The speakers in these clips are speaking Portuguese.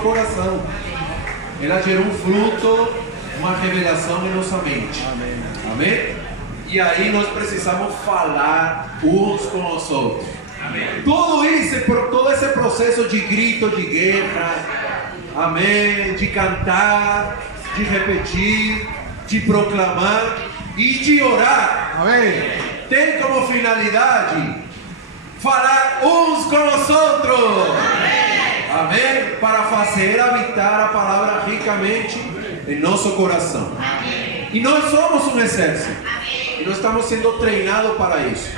coração. Ela gerou um fruto, uma revelação em nossa mente. Amém? E aí nós precisamos falar uns com os outros. Amém. Todo esse processo de grito, de guerra, amém, de cantar, de repetir, de proclamar e de orar, amém, tem como finalidade falar uns com os outros. Amém. Amém? Para fazer habitar a palavra ricamente em nosso coração. Amém. E nós somos um exército. Amém. E nós estamos sendo treinados para isso.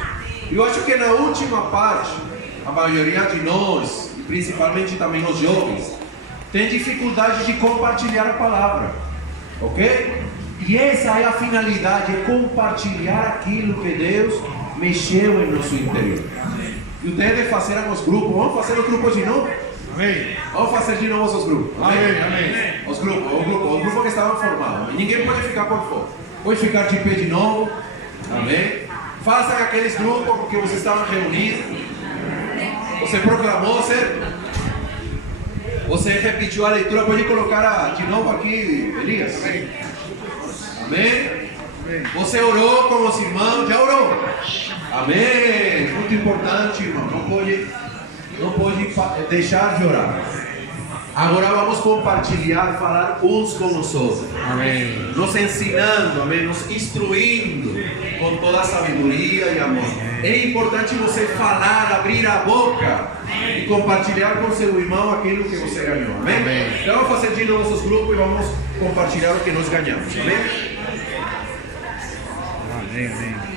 Eu acho que na última parte, a maioria de nós, principalmente também os jovens, tem dificuldade de compartilhar a palavra. Ok? E essa é a finalidade, é compartilhar aquilo que Deus mexeu em nosso interior. E deve fazer os grupos. Vamos fazer os grupos de novo? Amém. Vamos fazer de novo os grupos. Amém. Amém. Os grupos que estavam formados. Ninguém pode ficar por fora. Pode ficar de pé de novo. Amém. Façam aqueles grupos que vocês estavam reunidos. Você proclamou, você repetiu a leitura. Pode colocar de novo aqui, Elias. Amém. Você orou com os irmãos, já orou? Amém. Muito importante, irmão. Não pode deixar de orar. Agora vamos compartilhar, falar uns com os outros. Amém. Nos ensinando, amém, nos instruindo com toda a sabedoria e amor. É importante você falar, abrir a boca e compartilhar com seu irmão aquilo que você ganhou. Amém? Amém. Então vamos fazer de novo nossos grupos e vamos compartilhar o que nós ganhamos. Amém? Amém, amém.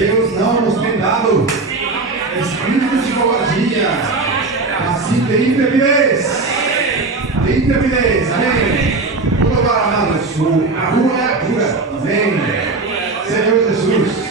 Deus não nos tem dado espírito de covardia, assim tem intrepidez. Tem intrepidez, amém. Tudo para nada, a rua é a cura, amém. Senhor Jesus.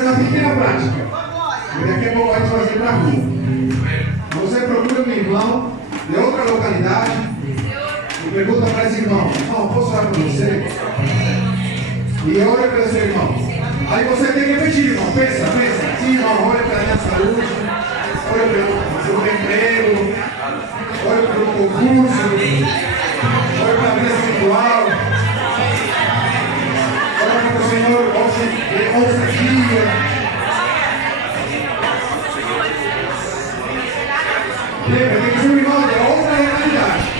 fazer uma pequena prática. E daqui a pouco a gente vai fazer para a rua. Você procura um irmão de outra localidade e pergunta para esse irmão: irmão, posso orar por você? E ora pelo seu irmão. Aí você tem que repetir, irmão. Pensa. Sim, irmão, olha para a minha saúde, olha pelo seu emprego, olha pelo concurso, olha para a vida espiritual, olha para o Senhor, ouça dia. Lembra, tem que ser um irmão de outra realidade.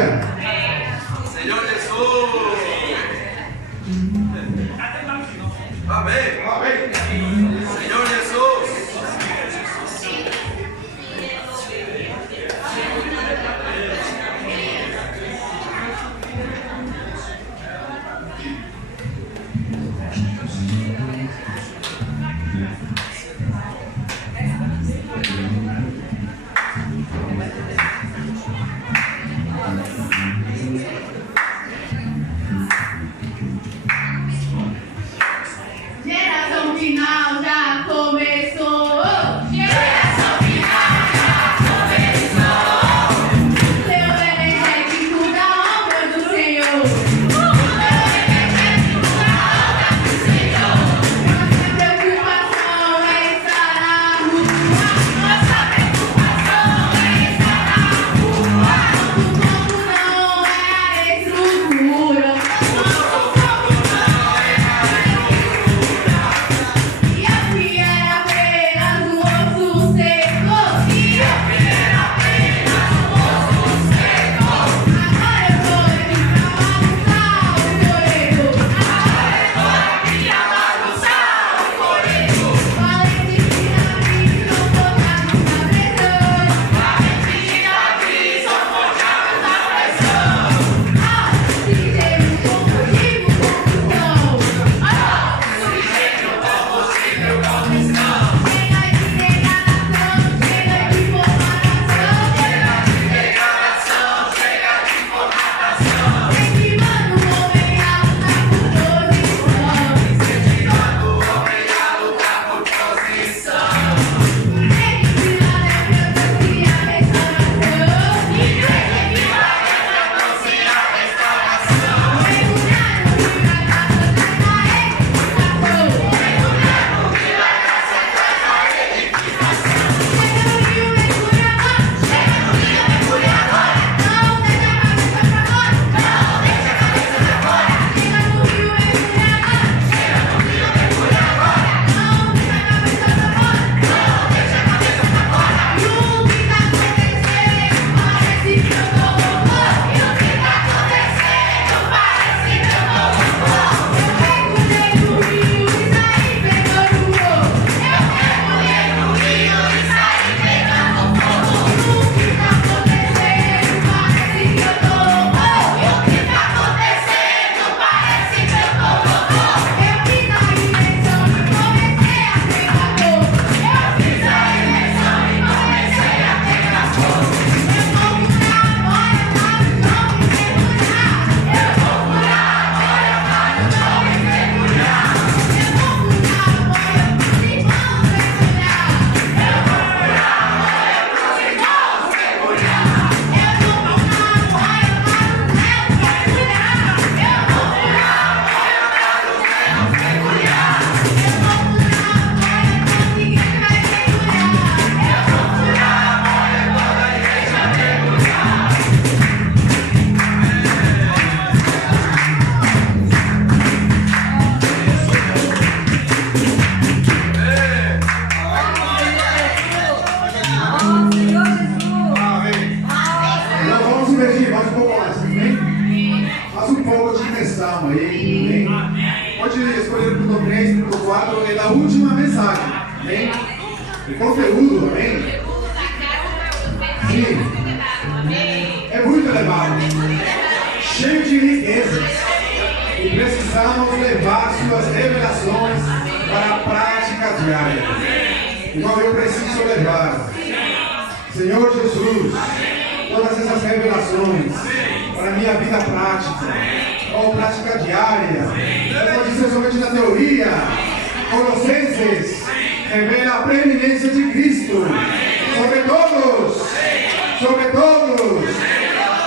Aleluia. Senhor Jesus. Amém. Amém. Senhor Jesus. Geração final já começou. Seu energético da obra do Senhor. Nossa preocupação é estar na rua. Nosso foco não é a estrutura. E eu que era apenas um osso seco. Agora eu tô aqui pra bagunçar o coreto. Valente de Davi, não focado na pressão. Se geme combustível, confusão. Chega de degradação, chega de formatação. Incentivando o homem a lutar por posição. Igreja de Filadélfia trouxe a restauração. Mergulhado na graça traz a edificação. Chega no rio, mergulha agora. Chega no rio, mergulha agora. Não deixa a cabeça pra fora. Não deixa a cabeça pra fora. Chega no rio, mergulha agora. Chega no rio, mergulha agora. Não deixa a cabeça pra fora. Não deixa a cabeça pra fora. E o que tá acontecendo parece que eu tô robô. E o que tá acontecendo parece que eu tô robô. Eu mergulhei no rio e saí pegando fogo. Eu mergulhei no rio e saí pegando fogo. E o que tá acontecendo parece que eu tô robô. E o que tá acontecendo parece que eu tô robô. Eu fiz a imersão e comecei a pegar fogo. Eu fiz a imersão e comecei a pegar fogo. Eu vou curar agora, tá no chão e mergulhar. Eu vou curar agora, tá no chão e mergulhar. Eu vou curar agora, pros irmãos mergulhar. Eu vou curar agora, pros irmãos mergulhar. Eu vou curar agora, tá no céu mergulhar. Eu vou curar agora, tá no céu mergulhar. Eu vou curar agora, toda igreja vai mergulhar. Eu vou curar agora, toda igreja mergulhar. Nós vamos imergir mais um pouco mais, amém? Faz um pouco de imersão aí, amém? Pode escolher o ponto 3, ponto 4, é da última mensagem, amém? O conteúdo, amém? Sim. É muito elevado, cheio de riquezas. E precisamos levar suas revelações para a prática diária. Igual eu preciso levar. Senhor Jesus, todas essas revelações para a minha vida prática, ou prática diária, não pode ser somente na teoria. Colossenses revela a preeminência de Cristo sobre todos, sobre todos.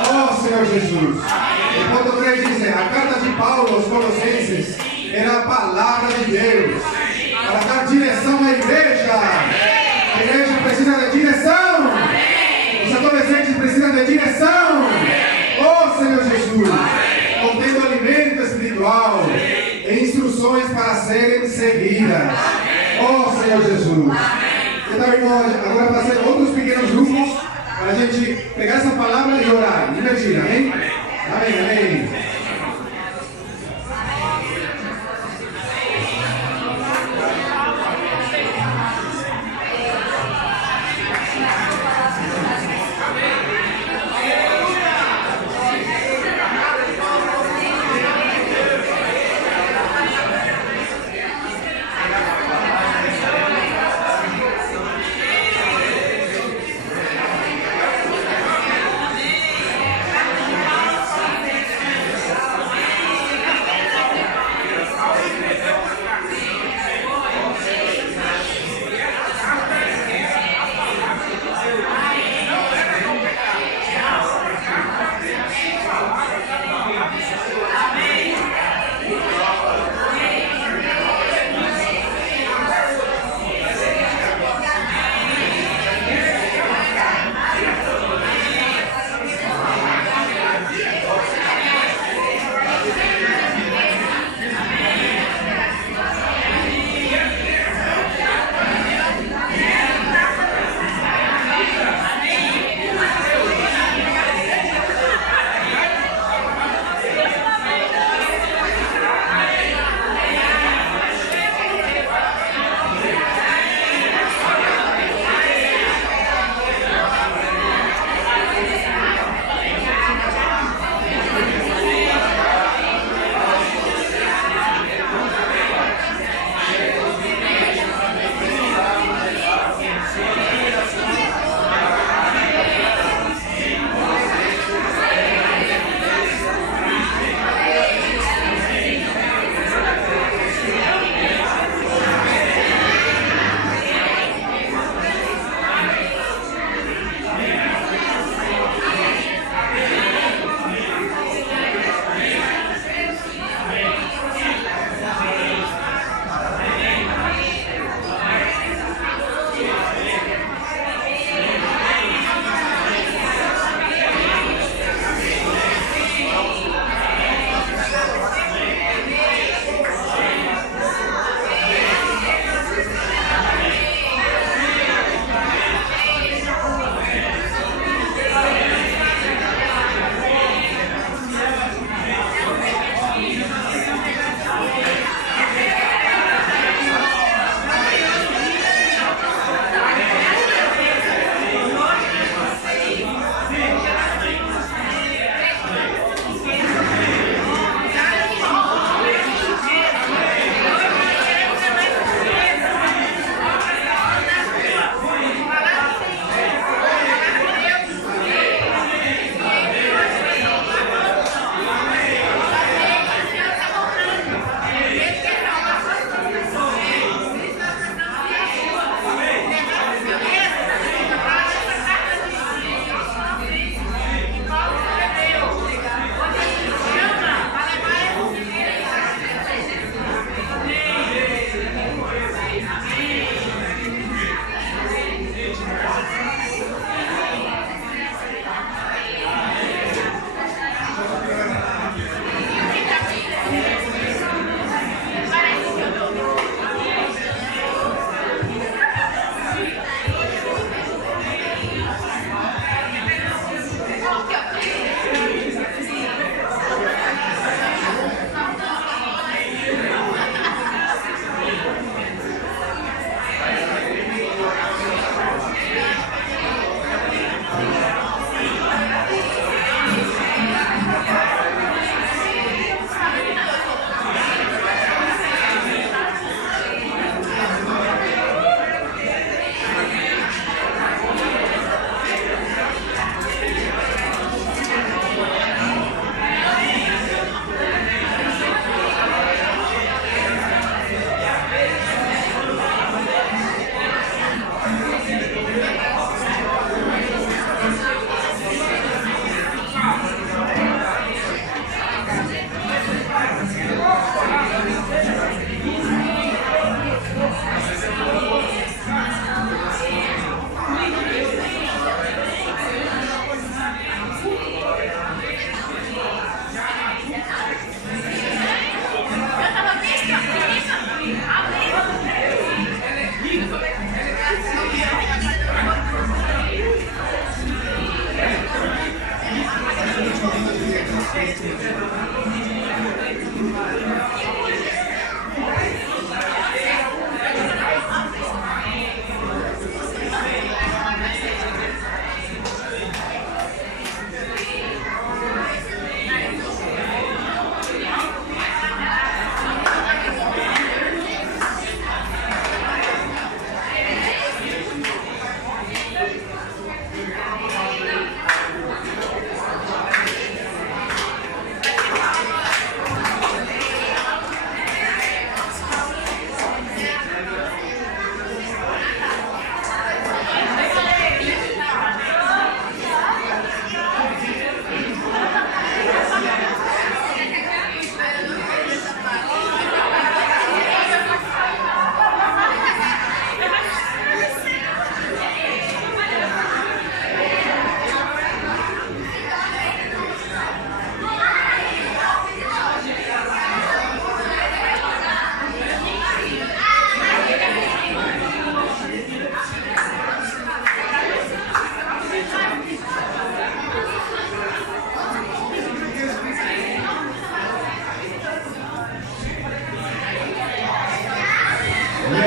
Oh Senhor Jesus. O ponto 3 diz: a carta de Paulo aos Colossenses era a palavra de Deus para dar direção à igreja. A igreja precisa de direção. Os adolescentes precisam de direção. Oh Senhor Jesus, contendo alimento espiritual e instruções para serem seguidas. Oh Senhor Jesus. Então, irmãos, agora fazer outros pequenos grupos para a gente pegar essa palavra e orar, invertir, amém? Amém, amém.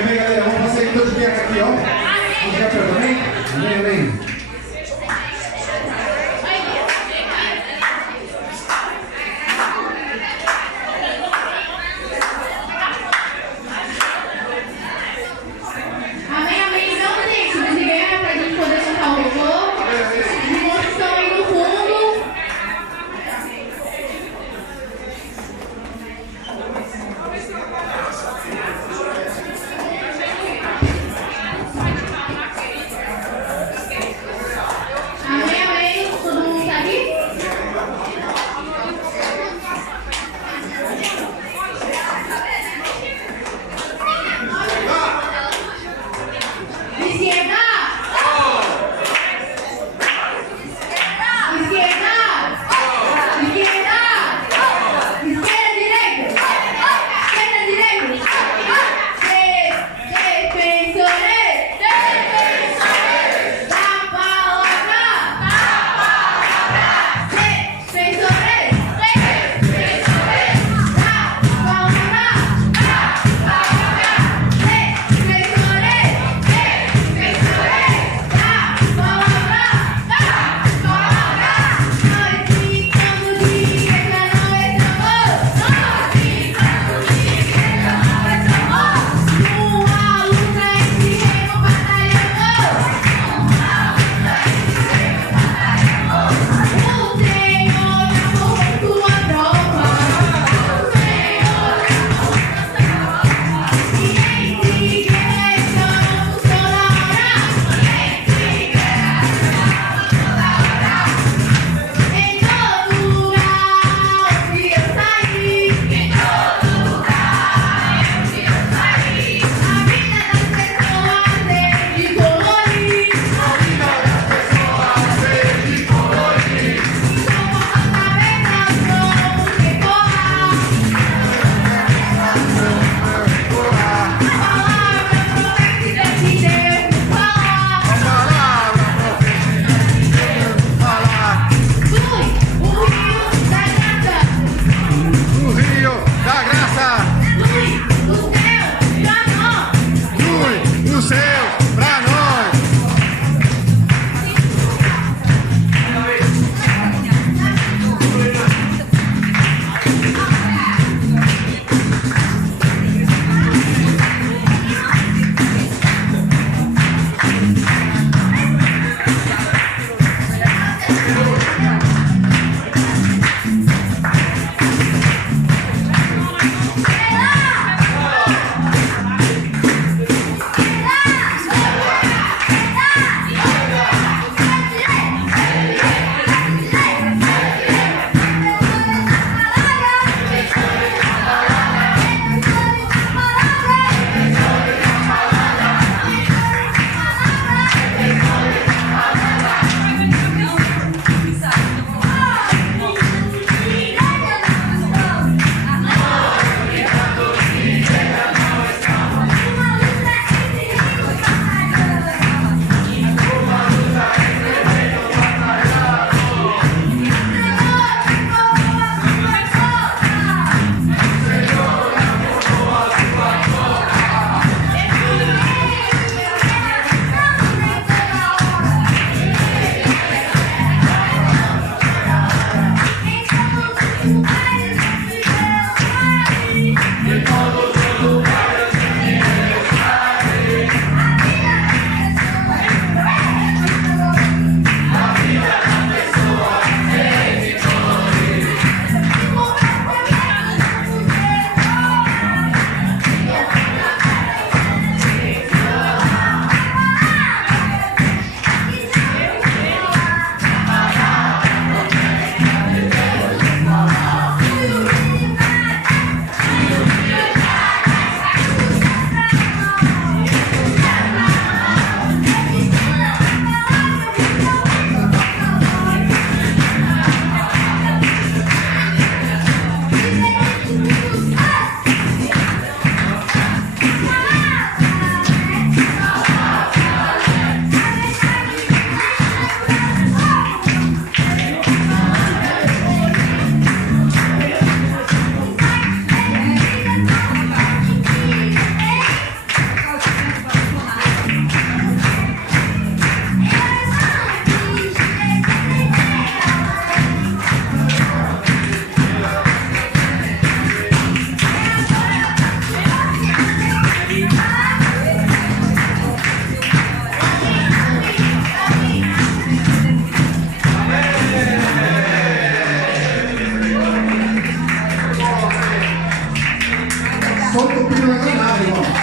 Amém, galera. Vamos fazer todos de guerra aqui, ó. Vamos ficar perto, amém? Amém, amém. Amém, amém. Não tem que de guerra para a gente poder soltar o louvor. Os irmãos que estão aí no fundo.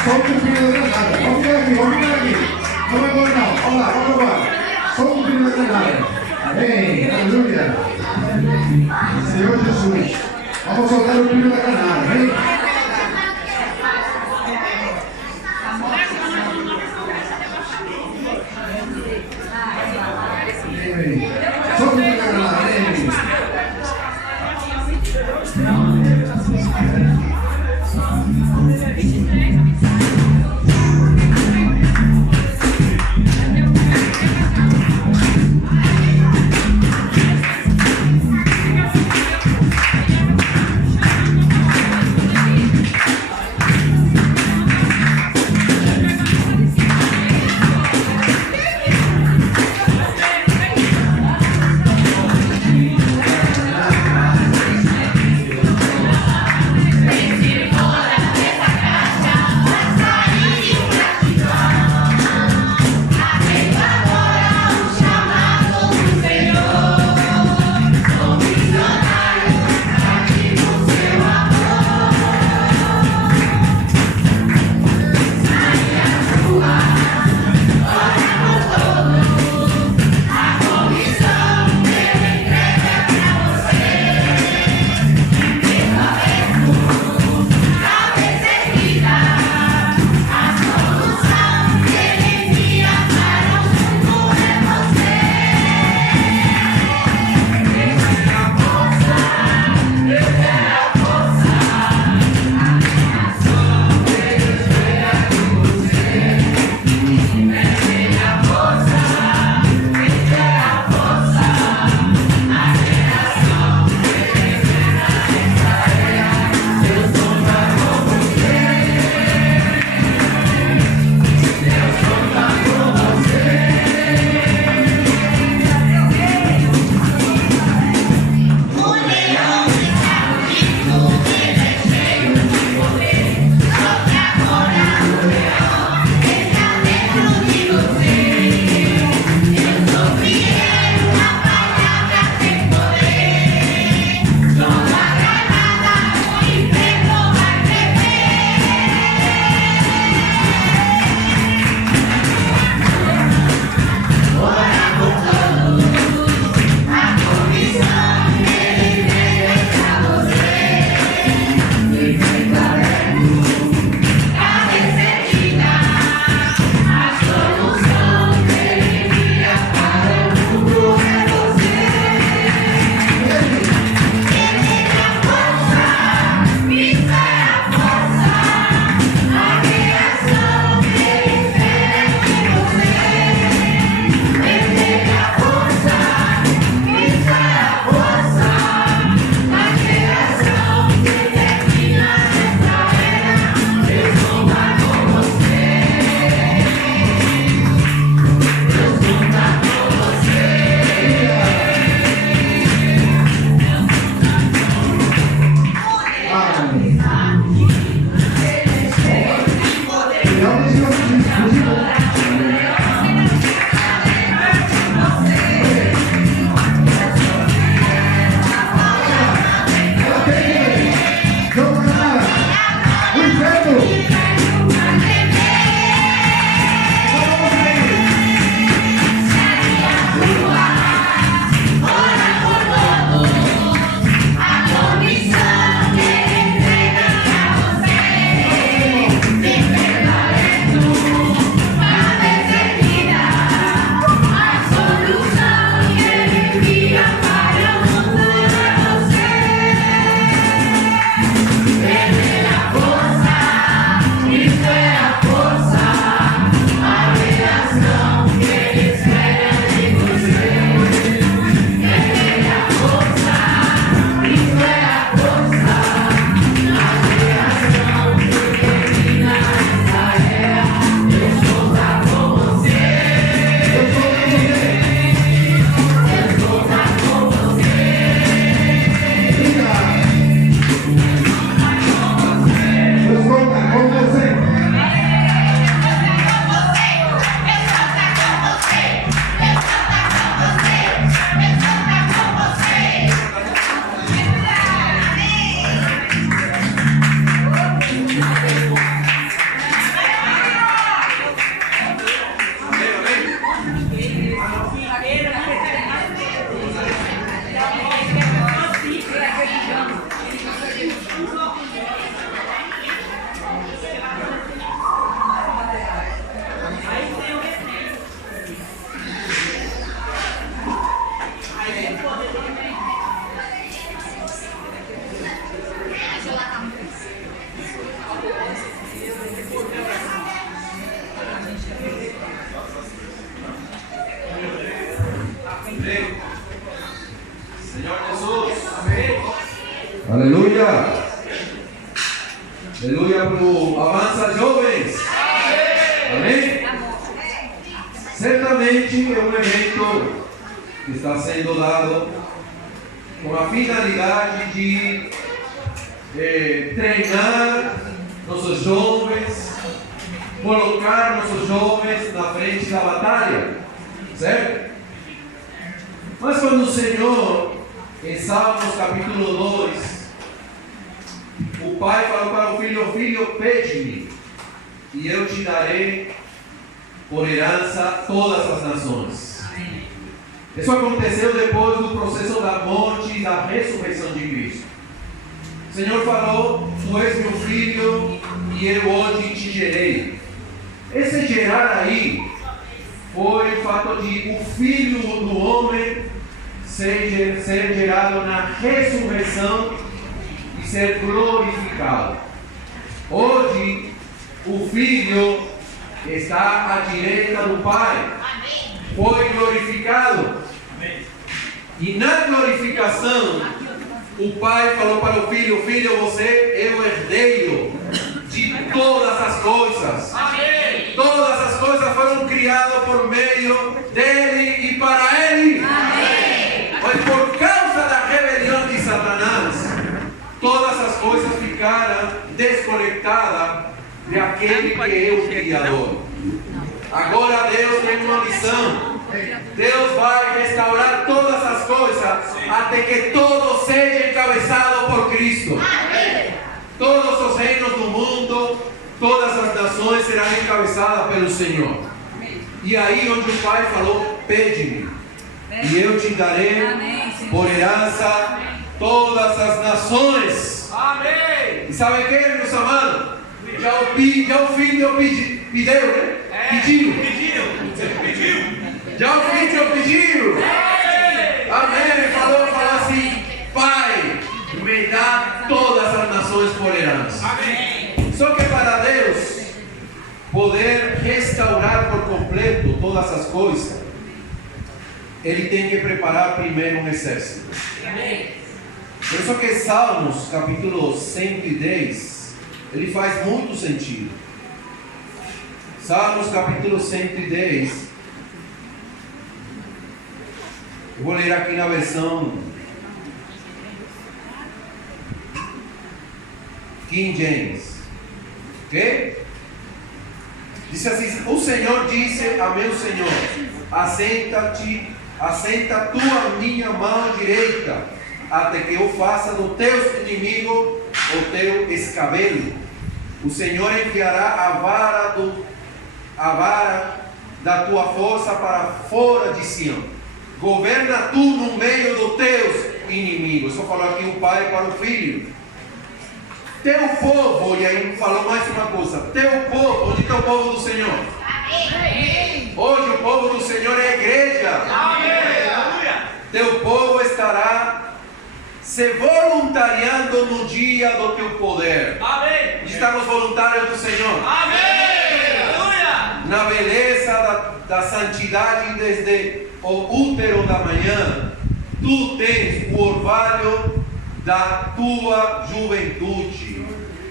Só o pino da granada. Vamos ficar aqui, vamos ficar aqui. Não vai embora não. Vamos lá, vamos embora. Só o pino da granada. Amém. Aleluia. Senhor Jesus. Vamos soltar o pino da granada. Vem. Só o pino da granada. Amém. Aleluia! Aleluia pro Avança Jovens! Amém? Certamente é um evento que está sendo dado com a finalidade de treinar nossos jovens, colocar nossos jovens na frente da batalha, certo? Mas quando o Senhor, em Salmos capítulo 2, o pai falou para o filho: filho, pede-me, e eu te darei por herança todas as nações. Isso aconteceu depois do processo da morte e da ressurreição de Cristo. O Senhor falou: tu és meu filho e eu hoje te gerei. Esse gerar aí foi o fato de o filho do homem ser gerado na ressurreição e ser glorificado. Hoje o filho está à direita do Pai, foi glorificado. E na glorificação, o pai falou para o filho: filho, você é o herdeiro de todas as coisas. Amém. Todas as coisas foram criadas por meio dele e para ele. Amém. Mas por causa da rebelião de Satanás, todas as coisas ficaram desconectadas de aquele que é o Criador. Agora Deus tem uma missão. Deus vai restaurar todas as coisas até que todo seja encabeçado por Cristo. Amém. Todos os reinos do mundo, todas as nações serão encabeçadas pelo Senhor. Amém. E aí onde o Pai falou: pede-me, e eu te darei por herança todas as nações. Amém. E sabe o que, meus amados? Já o filho pediu, né? Pediu. Já o filho pediu. Amém. Falou assim: Pai, me dá todas as nações por herança. Amém. Só que para Deus poder restaurar por completo todas as coisas, Ele tem que preparar primeiro um exército. Amém. Por isso que Salmos capítulo 110, ele faz muito sentido. Salmos capítulo 110. Eu vou ler aqui na versão King James. Ok? Diz assim: o Senhor disse a meu Senhor: assenta tu a minha mão direita, até que eu faça do teu inimigo o teu escabelo. O Senhor enviará a vara da tua força para fora de Sião. Governa tu no meio dos teus inimigos. Só falou aqui o pai para o filho. Teu povo, e aí falou mais uma coisa: teu povo, onde está o povo do Senhor? Amém. Hoje o povo do Senhor é a igreja. Amém. Teu povo estará se voluntariando no dia do teu poder. Amém. Estamos voluntários do Senhor. Amém. Na beleza da santidade desde o útero da manhã, tu tens o orvalho da tua juventude.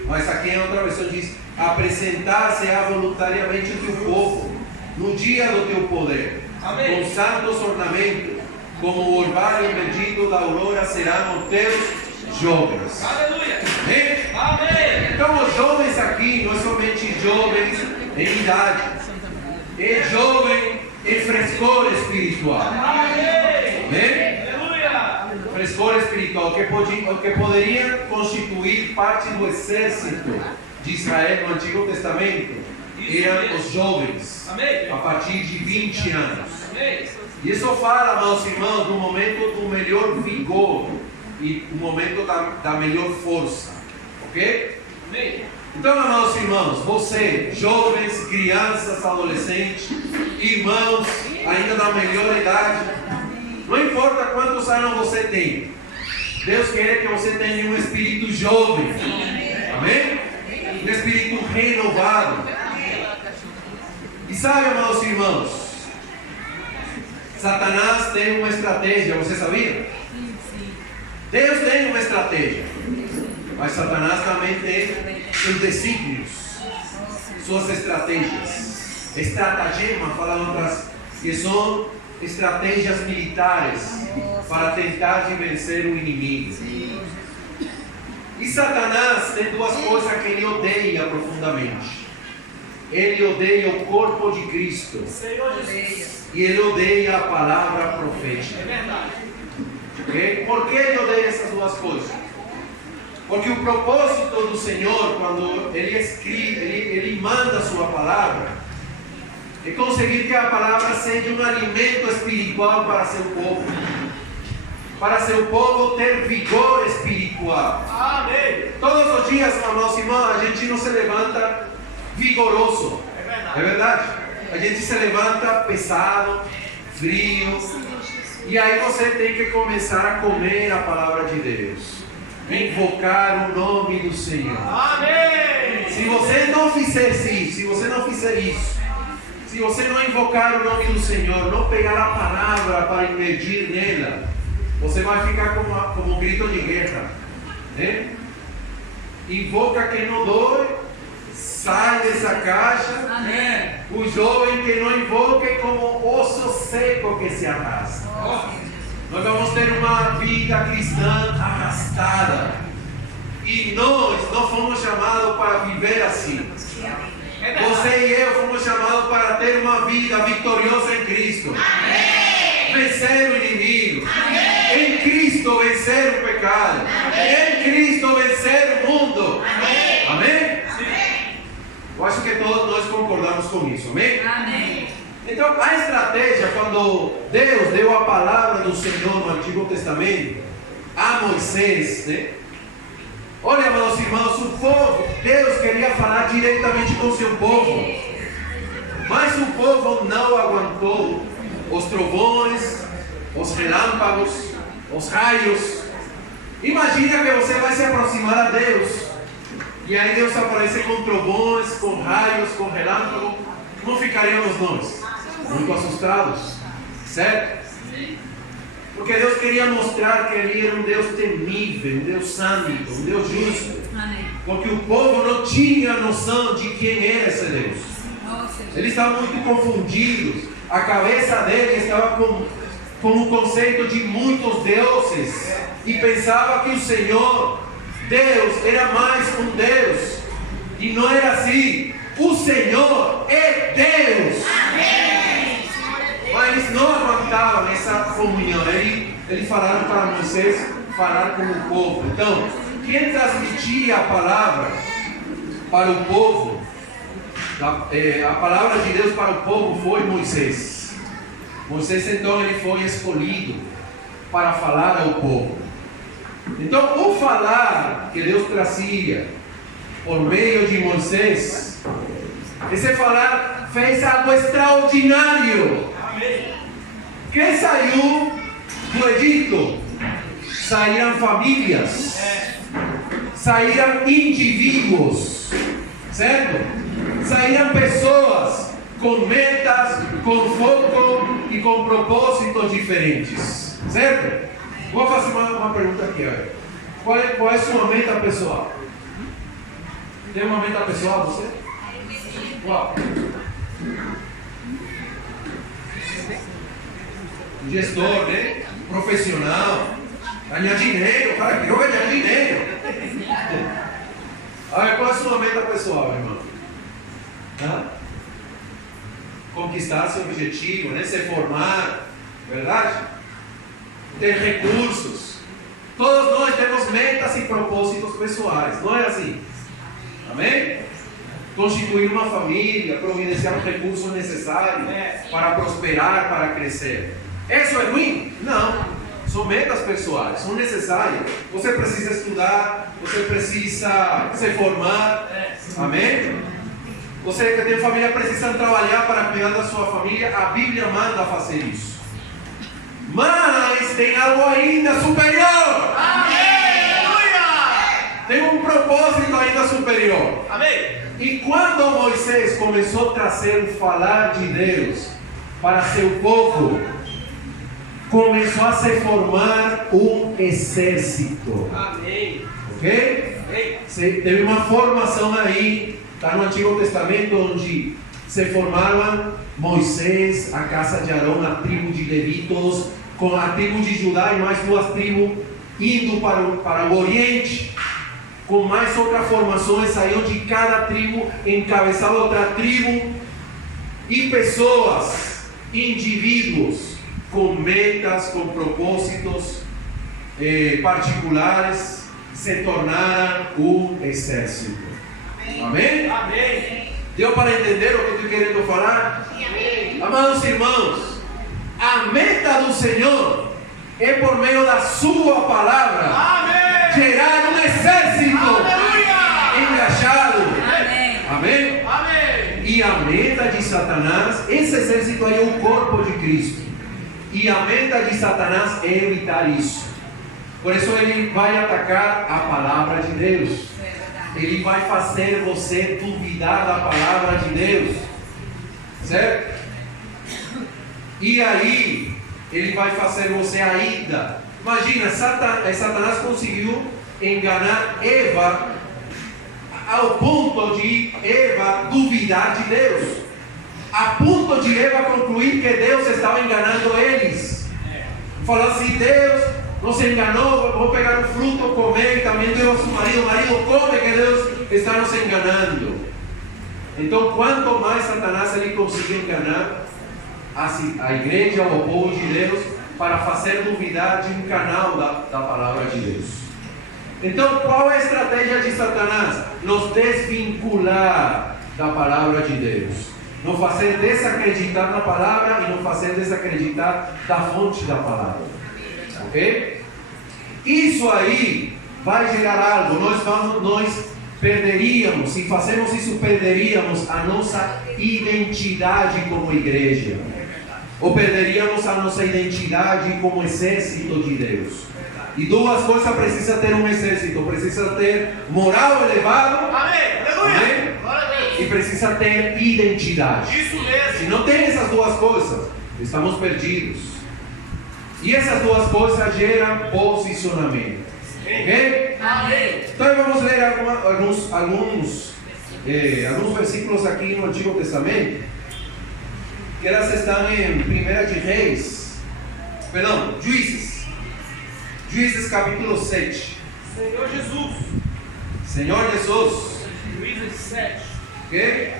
Mas aqui em outra versão diz: apresentar-se-á voluntariamente o teu povo no dia do teu poder. Amém. Com santos ornamentos, como o orvalho bendito da aurora, serão os teus jovens. Aleluia. Amém? Amém. Então os jovens aqui não são somente jovens em idade, é jovem em frescor espiritual. Amém? Frescor espiritual que poderia constituir parte do exército de Israel no Antigo Testamento eram os jovens a partir de 20 anos. E isso fala, meus irmãos, do momento do melhor vigor e do momento da melhor força. Ok? Então, meus irmãos, você, jovens, crianças, adolescentes, irmãos, ainda da melhor idade, não importa quantos anos você tem, Deus quer que você tenha um espírito jovem. Amém? Um espírito renovado. E sabe, meus irmãos, Satanás tem uma estratégia, você sabia? Deus tem uma estratégia estratégia. Mas Satanás também tem seus desígnios, suas estratégias. Estratagema, falam outras, que são estratégias militares para tentar de vencer o inimigo. E Satanás tem duas coisas que ele odeia profundamente. Ele odeia o corpo de Cristo. E ele odeia a palavra profética. É verdade. Okay? Por que ele odeia essas duas coisas? Porque o propósito do Senhor, quando Ele escreve, Ele manda a sua palavra, é conseguir que a palavra seja um alimento espiritual para seu povo. Para seu povo ter vigor espiritual. Amém. Todos os dias, irmãos e irmãs, a gente não se levanta vigoroso. É verdade? A gente se levanta pesado, frio. E aí você tem que começar a comer a palavra de Deus. Invocar o nome do Senhor. Amém. Se você não fizer isso, se você não invocar o nome do Senhor, não pegar a palavra para imergir nela, você vai ficar como um grito de guerra, né? Invoca quem não dói, sai dessa caixa. Amém. O jovem que não invoca é como osso seco que se arrasta. Nós vamos ter uma vida cristã arrastada. E nós não fomos chamados para viver assim. Você e eu fomos chamados para ter uma vida vitoriosa em Cristo. Amém. Vencer o inimigo. Amém. Em Cristo vencer o pecado. Amém. Em Cristo vencer o mundo. Amém. Amém? Eu acho que todos nós concordamos com isso. Amém? Amém. Então, a estratégia, quando Deus deu a palavra do Senhor no Antigo Testamento a Moisés, né? Olha, meus irmãos, o povo, Deus queria falar diretamente com o seu povo, mas o povo não aguentou os trovões, os relâmpagos, os raios. Imagina que você vai se aproximar a Deus, e aí Deus aparece com trovões, com raios, com relâmpagos. Como ficaríamos nós? Muito assustados, certo? Porque Deus queria mostrar que Ele era um Deus temível, um Deus santo, um Deus justo. Amém. Porque o povo não tinha noção de quem era esse Deus. Eles estavam muito confundidos. A cabeça deles estava com o conceito de muitos deuses. E pensava que o Senhor, Deus, era mais um Deus. E não era assim. O Senhor é Deus. Amém. Mas eles não aguentavam essa comunhão. Eles falaram para Moisés falar com o povo. Então, quem transmitia a palavra para o povo, a palavra de Deus para o povo foi Moisés. Moisés então ele foi escolhido para falar ao povo. Então, o falar que Deus trazia por meio de Moisés, esse falar fez algo extraordinário. Quem saiu do Egito? Saíram famílias, saíram indivíduos, certo? Saíram pessoas com metas, com foco e com propósitos diferentes, certo? Vou fazer uma pergunta aqui, olha. Qual é a sua meta pessoal? Tem uma meta pessoal você? Qual? Gestor, né? Profissional, ganhar dinheiro, cara, quero ganhar dinheiro. Olha, qual é a sua meta pessoal, irmão? Conquistar seu objetivo, né? Se formar, verdade? Ter recursos. Todos nós temos metas e propósitos pessoais, não é assim? Amém? Constituir uma família, providenciar os recursos necessários para prosperar, para crescer. Isso é ruim? Não. São metas pessoais, são necessárias. Você precisa estudar, você precisa se formar. Amém? Você que tem família precisa trabalhar para cuidar da sua família. A Bíblia manda fazer isso. Mas tem algo ainda superior. Amém. Tem um propósito ainda superior. Amém. E quando Moisés começou a trazer o falar de Deus para seu povo, começou a se formar um exército. Amém. Ok? Amém. Teve uma formação aí, está no Antigo Testamento, onde se formaram Moisés, a casa de Arão, a tribo de Levi, todos com a tribo de Judá e mais duas tribos indo para o Oriente, com mais outras formações aí, onde cada tribo encabeçava outra tribo, e pessoas, indivíduos, com metas, com propósitos particulares, se tornaram um exército. Amém? Amém. Deu para entender o que estou querendo falar? Amados irmãos, a meta do Senhor é por meio da sua palavra Amém. gerar um exército Aleluia. engajado. Amém. Amém? Amém. E a meta de Satanás, esse exército aí é o corpo de Cristo. E a meta de Satanás é evitar isso. Por isso ele vai atacar a palavra de Deus. Ele vai fazer você duvidar da palavra de Deus. Certo? E aí, ele vai fazer você ainda. Imagina, Satanás conseguiu enganar Eva ao ponto de Eva duvidar de Deus. A ponto de Eva concluir que Deus estava enganando eles. Falou assim: Deus nos enganou, vou pegar o fruto, comer, e também deu ao seu marido, o marido come, que Deus está nos enganando. Então, quanto mais Satanás ele conseguiu enganar a igreja, o povo de Deus, para fazer duvidar de um canal da palavra de Deus. Então, qual é a estratégia de Satanás? Nos desvincular da palavra de Deus, nos fazer desacreditar na palavra e nos fazer desacreditar da fonte da palavra. Ok? Isso aí vai gerar algo. Nós perderíamos, se fazemos isso, perderíamos a nossa identidade como igreja, ou perderíamos a nossa identidade como exército de Deus. E duas coisas precisa ter um exército: precisa ter moral elevado, Amém. Aleluia. amém? Glória a Deus. E precisa ter identidade. Isso Se mesmo. não tem essas duas coisas, estamos perdidos. E essas duas coisas geram posicionamento. Ok? Amém. Então vamos ler alguns versículos aqui no Antigo Testamento, que elas estão em 1 de Reis, perdão, Juízes capítulo 7. Senhor Jesus. Senhor Jesus, Juízes 7. ok?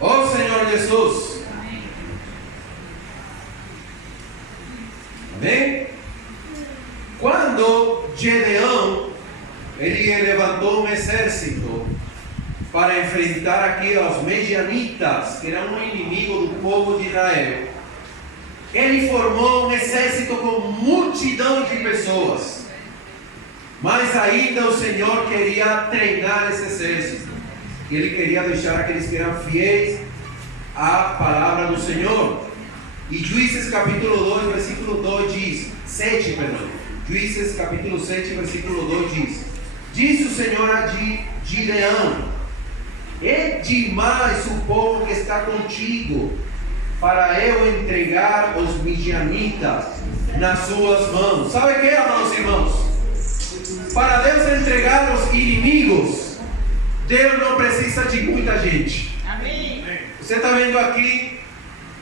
Ó Senhor Jesus, amém? Quando Gedeão ele levantou um exército para enfrentar aqui aos medianitas, que eram um inimigo do povo de Israel, ele formou um exército com multidão de pessoas. Mas ainda o Senhor queria treinar esse exército. Ele queria deixar aqueles que eram fiéis à palavra do Senhor. E Juízes capítulo 2, versículo 2 diz, 7, perdão. Juízes capítulo 7, versículo 2 diz: Disse o Senhor a Gideão: é demais o povo que está contigo, para eu entregar os midianitas nas suas mãos. Sabe o que, amados irmãos? Para Deus entregar os inimigos, Deus não precisa de muita gente. Amém. Você está vendo aqui?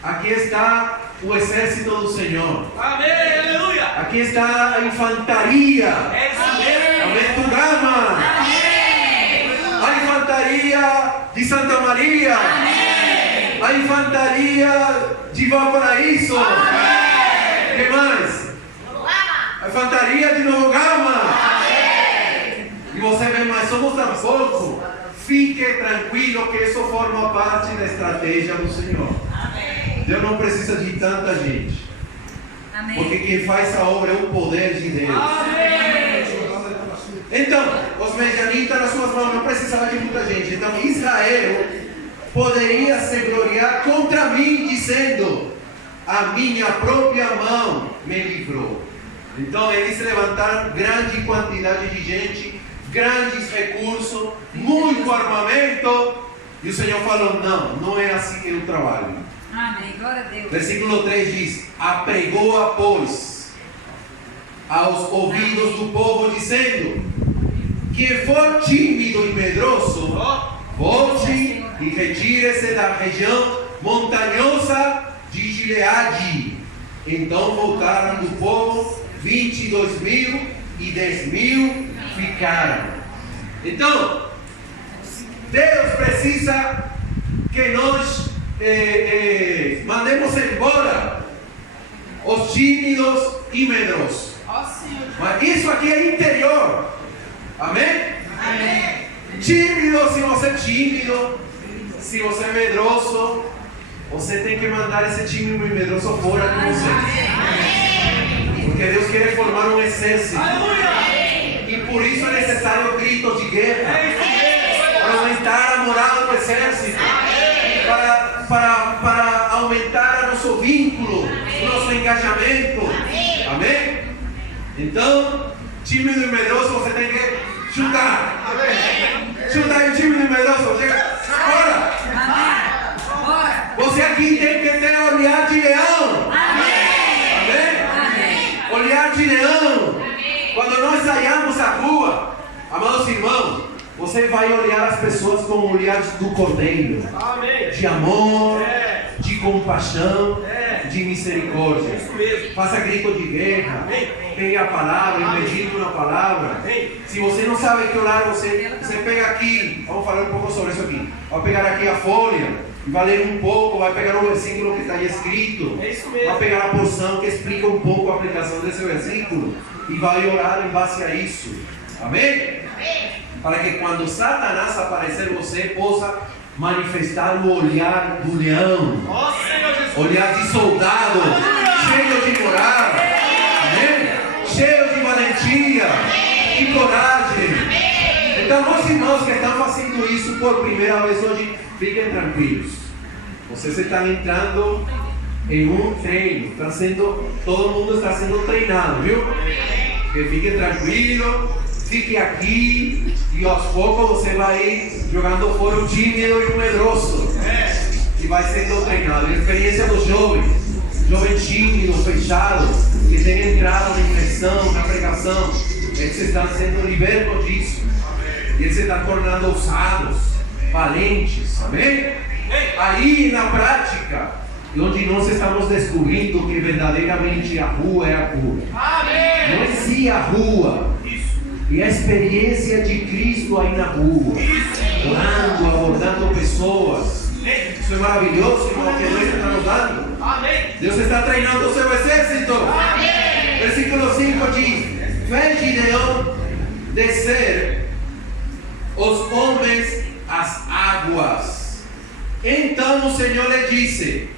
Aqui está o exército do Senhor. Amém. Aleluia. Aqui está a infantaria. É isso mesmo. Amém. Tugama. A infantaria de Santa Maria. A infantaria de Valparaíso. Que mais? A infantaria de Novo Gama. E você vê, mas somos tão poucos. Fique tranquilo que isso forma parte da estratégia do Senhor. Deus não precisa de tanta gente. Porque quem faz a obra é o poder de Deus. Então, os medianitas nas suas mãos não precisavam de muita gente. Então, Israel poderia se gloriar contra mim, dizendo: a minha própria mão me livrou. Então, eles levantaram grande quantidade de gente, grandes recursos, muito armamento. E o Senhor falou: não, não é assim que eu trabalho. Amém. Glória a Deus. Versículo 3 diz: apregou-a, pois, aos ouvidos do povo, dizendo: quem for tímido e medroso, volte e retire-se da região montanhosa de Gileade. Então voltaram do povo 22.000 e 10.000 ficaram. Então, Deus precisa que nós mandemos embora os tímidos e medrosos. Ó Senhor. Mas isso aqui é interior. Amém? Amém. Tímido, se você é tímido, se você é medroso, você tem que mandar esse tímido e medroso fora de você. Porque Deus quer formar um exército. E por isso é necessário gritos de guerra. Para aumentar a moral do exército. Para aumentar nosso vínculo, nosso engajamento. Amém? Então, tímido e medroso, você tem que chutar. Chutar o tímido e medroso. Chega. Bora! Amém. Bora. Você aqui tem que ter olhar de leão. Amém. Amém? Olhar de leão. Quando nós saímos à rua, amados irmãos, você vai olhar as pessoas com o olhar do cordeiro. Amém. De amor, de compaixão, de misericórdia. Isso mesmo. Faça grito de guerra. Pegue a palavra, medite na palavra. Se você não sabe que orar, você pega aqui. Vamos falar um pouco sobre isso aqui. Vai pegar aqui a folha, vai ler um pouco, vai pegar o versículo que está aí escrito. É isso mesmo. Vai pegar a porção que explica um pouco a aplicação desse versículo e vai orar em base a isso. Amém? Para que quando Satanás aparecer, você possa manifestar o olhar do leão, Ó Senhor Jesus. olhar de soldado, cheio de moral, amém? Cheio de valentia e coragem. Então, meus irmãos que estão fazendo isso por primeira vez hoje, fiquem tranquilos. Vocês estão entrando em um treino, todo mundo está sendo treinado, viu? Que fiquem tranquilos. Fique aqui e aos poucos você vai ir jogando fora o tímido e o medroso. E vai sendo treinado. A experiência dos jovens, jovens tímidos, fechados, que têm entrado na infecção, na pregação, eles estão sendo libertos disso. E eles se estão tornando ousados, valentes. Amém? Aí na prática, onde nós estamos descobrindo que verdadeiramente a rua é a cura. Não é sim a rua. E a experiência de Cristo aí na rua, orando, abordando pessoas. Isso é maravilhoso, irmão, que Deus está nos dando. Deus está treinando o seu exército. Versículo 5 diz: fez Gideão descer os homens às águas. Então o Senhor lhe disse: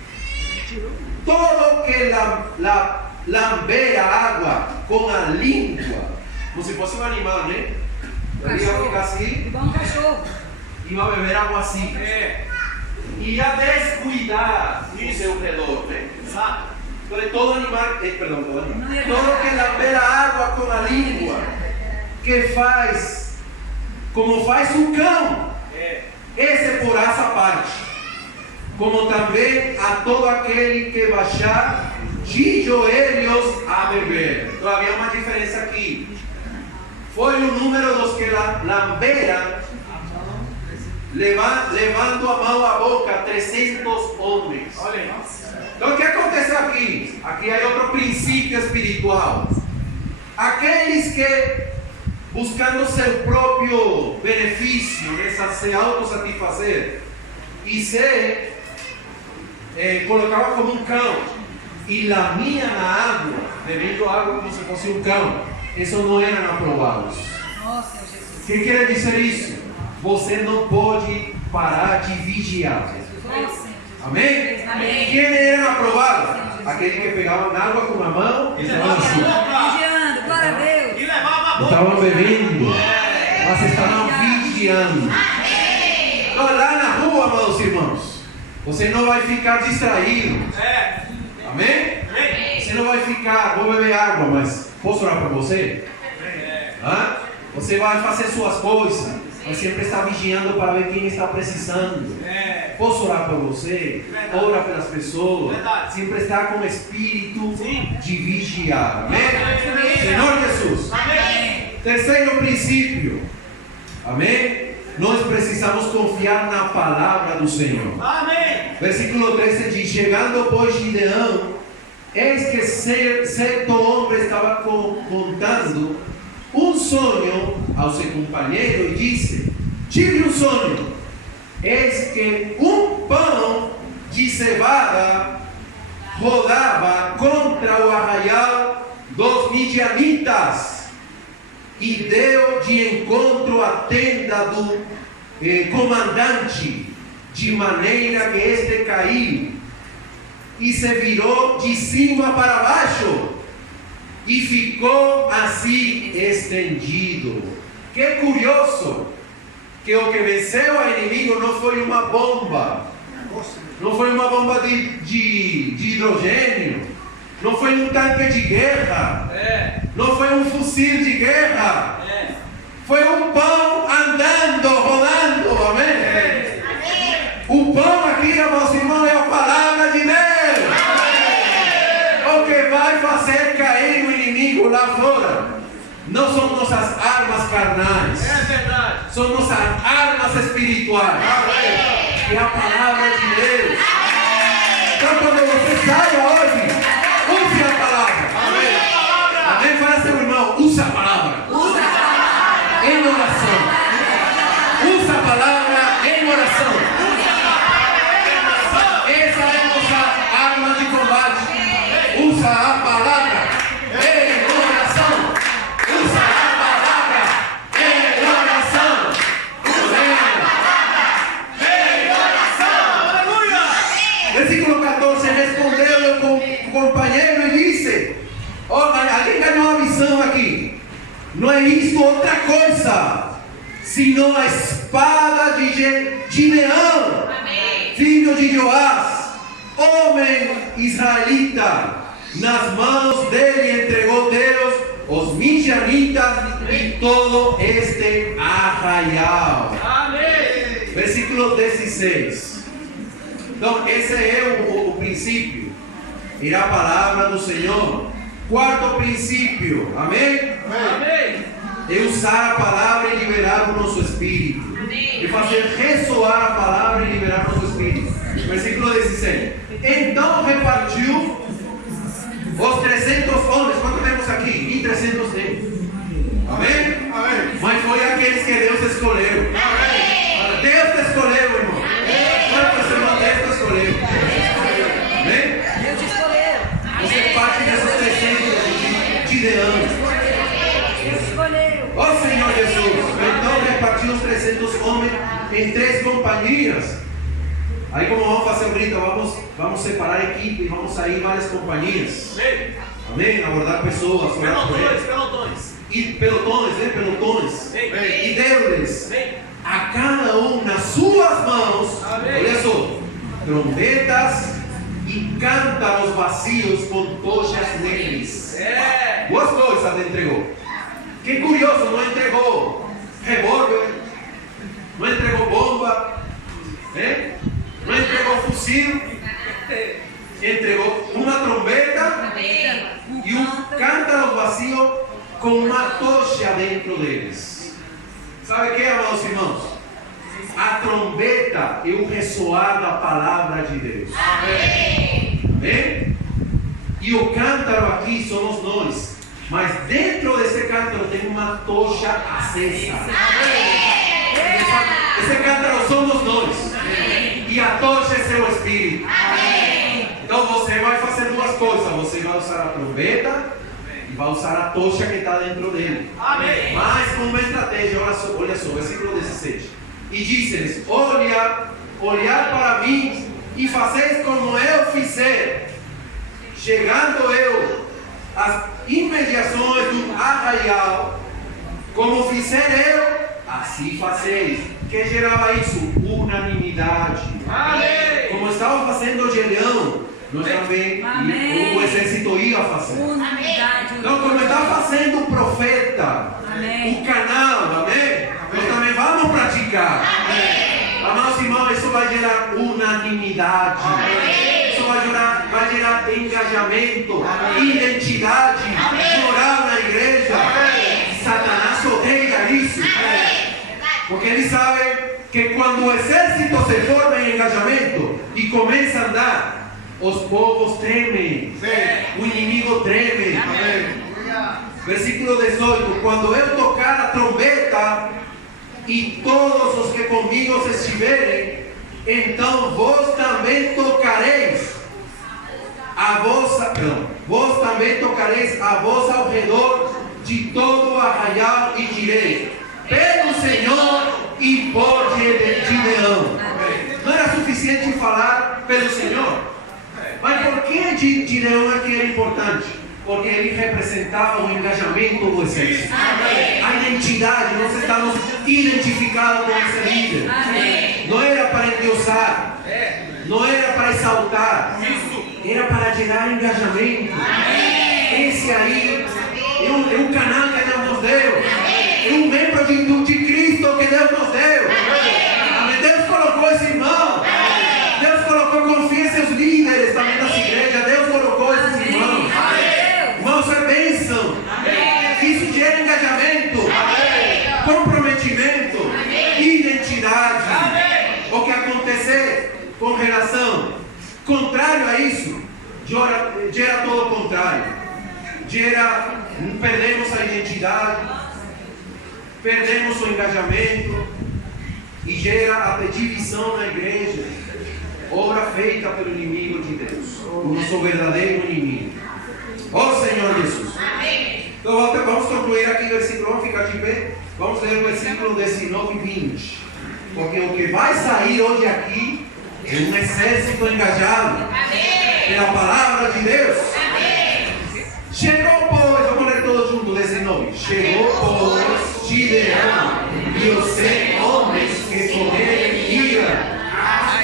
todo que lamber a água com a língua, como se fosse um animal, né? Ele ia ficar assim, Igual um cachorro. e ia beber água assim. Ia descuidar o seu redor, né? Então, todo animal, todo que lamber a água com a língua, que faz, como faz um cão, esse porá essa parte. Como também a todo aquele que baixar de joelhos a beber. Então havia uma diferença aqui. Foi o número dos que lamberam, levando a mão à boca, 300 homens. Então o que aconteceu aqui? Aqui há outro princípio espiritual. Aqueles que, buscando seu próprio benefício, se autossatisfazer e se colocavam como um cão e lamiam a água, bebendo água como se fosse um cão, isso não eram aprovados. Nossa, Jesus. O que quer dizer isso? Você não pode parar de vigiar. Nossa, Amém? Amém. Quem era aprovado? Aquele que pegava água com a mão e estavam assim. Vigiando, glória a Deus. E levava a boca. Estavam bebendo, mas estavam vigiando. Então, lá na rua, meus irmãos, você não vai ficar distraído. Amém? Você não vai ficar, vou beber água, mas posso orar para você? Você vai fazer suas coisas, mas sempre está vigiando para ver quem está precisando. Posso orar por você? Verdade. Ora pelas pessoas. Verdade. Sempre está com espírito Sim. de vigiar. Amém? Amém. Senhor Jesus. Amém. Terceiro princípio. Amém? Nós precisamos confiar na palavra do Senhor. Amém. Versículo 13 diz: chegando pois Gideão, eis que certo homem estava contando um sonho ao seu companheiro e disse: tive um sonho, eis que um pão de cevada rodava contra o arraial dos midianitas e deu de encontro à tenda do comandante, de maneira que este caiu e se virou de cima para baixo e ficou assim estendido. Que curioso que o que venceu o inimigo não foi uma bomba, não foi uma bomba de hidrogênio, não foi um tanque de guerra, não foi um fuzil de guerra, foi um pão andando, rolando, amém? O pão aqui, meus irmãos, é a palavra de Deus. O que vai fazer cair o inimigo lá fora não são nossas armas carnais, É verdade. são nossas armas espirituais. É a palavra de Deus. Então, quando você saia hoje, use a palavra. Amém? Fala ao seu irmão, usa a palavra. Em oração. Usa a palavra em oração. Essa é a nossa arma de combate. Usa a palavra em oração. Usa a palavra em oração. Aleluia. Versículo 14, respondeu o companheiro e disse: alguém ganhou uma visão aqui. Não é isto outra coisa, senão a espada de Gideão, filho de Joás, homem israelita. Nas mãos dele entregou Deus os midianitas e todo este arraial. Amém. Versículo 16. Então, esse é o princípio. É a palavra do Senhor. Quarto princípio. Amém? Amém. É usar a palavra e liberar o nosso espírito. É fazer ressoar a palavra e liberar o nosso espírito. Versículo 16. Então repartiu os 300 homens. Quanto temos aqui? 1.300 temos. Amém? Mas foi aqueles que Deus escolheu. Deus te escolheu, irmão. Quantos irmãos Deus te escolheu? Amém? Você é parte desses 300 Gideões. Ó Senhor Jesus. Então repartiu os 300 homens em 3 companhias. Aí, como vamos fazer o grito, vamos separar a equipe e vamos sair em várias companhias. Amém? Abordar pessoas. Pelotões. E pelotões, né? Pelotões. E deu-lhes a cada um nas suas mãos, Amém. olha só, trombetas e cântaros vazios com tochas neles. Duas coisas ele entregou. Que curioso, não entregou revólver, não entregou bomba, né? Não entregou fuzil, entregou uma trombeta e um cântaro vazio com uma tocha dentro deles. Sabe o que é, amados irmãos? A trombeta é o ressoar da palavra de Deus. Amém? E o cântaro aqui somos nós. Mas dentro desse cântaro tem uma tocha acesa. Esse cântaro somos nós. E a tocha é seu espírito. Então você vai fazer duas coisas. Você vai usar a trombeta e vai usar a tocha que está dentro dele. Amém. Mas com uma estratégia, olha só, versículo 17. E disse-lhes: olhar para mim e fazeis como eu fizer. Chegando eu às imediações do arraial, como fizer eu, assim fazeis. Que gerava isso? Unanimidade. Amém. Como estava fazendo o Gideão, nós também, Amém. o exército ia fazer. Unidade. Então, como está fazendo o profeta, Amém. o canal, amém? Nós também vamos praticar. Amados irmãos, isso vai gerar unidade. unidade. Isso vai gerar engajamento, identidade, moral na igreja. Satanás odeia isso. Porque ele sabe que quando o exército se forma em engajamento e começa a andar, os povos tremem, o inimigo treme. Versículo 18: quando eu tocar a trombeta e todos os que comigo estiverem, então vós também tocareis vós também tocareis a voz ao redor de todo o arraial e direis: pelo Senhor e por Gideão. Não era suficiente falar pelo Senhor? Mas por que Gideão aqui era importante? Porque ele representava o engajamento do exército. A identidade, nós estamos identificados com esse líder. Não era para endeusar, não era para exaltar, era para gerar engajamento. Esse aí é um canal que Deus nos deu, é um membro de Cristo que Deus nos deu. Amém. Deus colocou esse irmão, Deus colocou, confia em seus líderes também nessa igreja. Deus colocou esses irmãos. Irmãos, é bênção. Isso gera engajamento, comprometimento, identidade. O que acontecer com relação contrário a isso, gera todo o contrário. Perdemos a identidade, perdemos o engajamento e gera a divisão na igreja. Obra feita pelo inimigo de Deus, o nosso verdadeiro inimigo. Ó Senhor Jesus. Então vamos concluir aqui o versículo, vamos ficar de pé. Vamos ler o versículo 19 e 20. Porque o que vai sair hoje aqui é um exército engajado pela palavra de Deus. Chegou, pois, vamos ler todos juntos, 19. Chegou, pois, Gideão e os 100 homens que com ele iam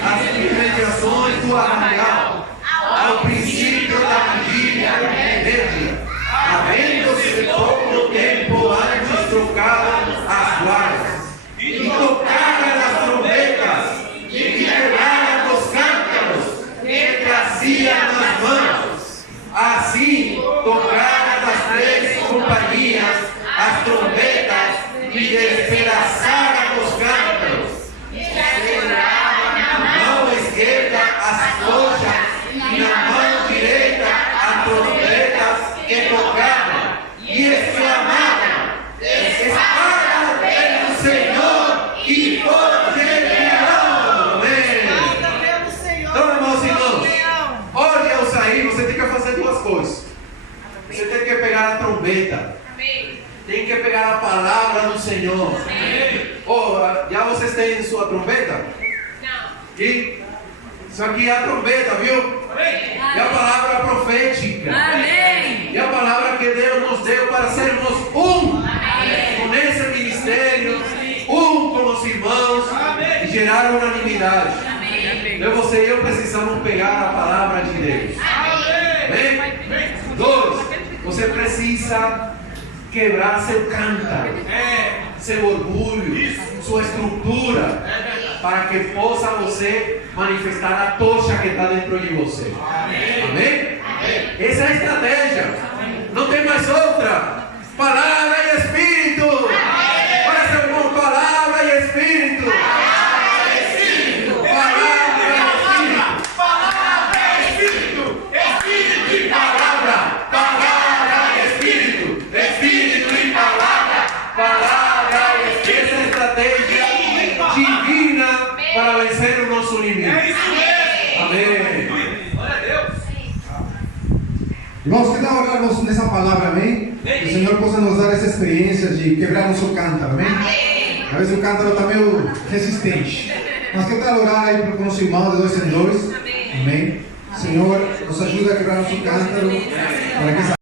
às imediações do arraial, ao princípio da vigília média, havendo-se pouco tempo antes trocado as guardas, e tocaram as trombetas, e quebraram os cântaros, que trazia nas mãos. Assim tocaram as 3 companhias as trombetas, e despedaçaram os cântaros, e seguraram na mão esquerda as tochas, e na mão direita as trombetas que tocavam, e exclamavam: espada pelo Senhor e por Gideão. Amém. Então, irmãos, hoje ao sair, você tem que fazer 2 coisas. Você tem que pegar a trombeta. Tem que pegar a palavra do Senhor. Oh, já vocês têm sua trombeta? Não. E isso aqui é a trombeta, viu? É a palavra profética. Amém. É a palavra que Deus nos deu para sermos um com esse ministério, um com os irmãos e gerar unanimidade. Então você e eu precisamos pegar a palavra de Deus. Amém? 2, você precisa quebrar seu cântaro, seu orgulho, sua estrutura, para que possa você manifestar a tocha que está dentro de você. Amém? Essa é a estratégia. Não tem mais outra. Palavra e Espírito. Para seu irmão, palavra e Espírito. Para vencer o nosso inimigo. Amém. Glória a Deus. Irmãos, que tal orarmos nessa palavra, amém? Que o Senhor possa nos dar essa experiência de quebrar nosso cântaro, amém? Às vezes o cântaro está meio resistente. Mas que tal orar aí para o nosso irmão de 2 em 2? Amém? Senhor, nos ajuda a quebrar nosso cântaro para que essa